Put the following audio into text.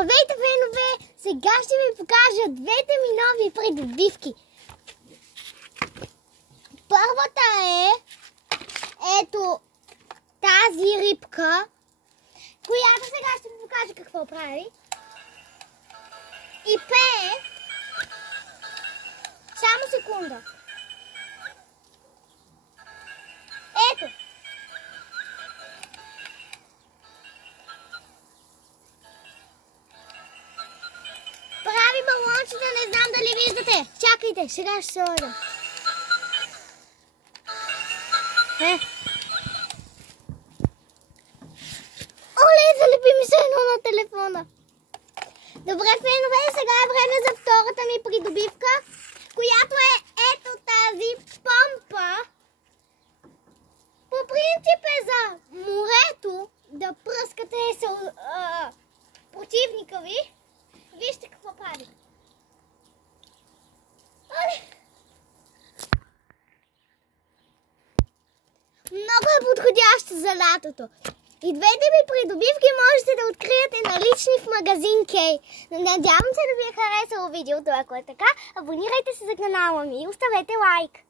Здравейте, фенове! Сега ще ви покажа двете ми нови придобивки. Първата е ето тази рибка, която сега ще ви покажа какво прави. И пее. Само секунда. Ето. Прави балончета, не знам дали виждате. Чакайте, сега ще се сложа. Оле, залепи ми се едно на телефона. Добре, фенове, сега е време за втората ми придобивка, която е ето тази помпа. По принцип е за морето да пръскате с противника ви. Вижте какво прави. Много е подходящо за лятото. И двете ми придобивки можете да откриете налични в магазин Кей. Надявам се да ви е харесало видеото. Ако е така, абонирайте се за канала ми и оставете лайк.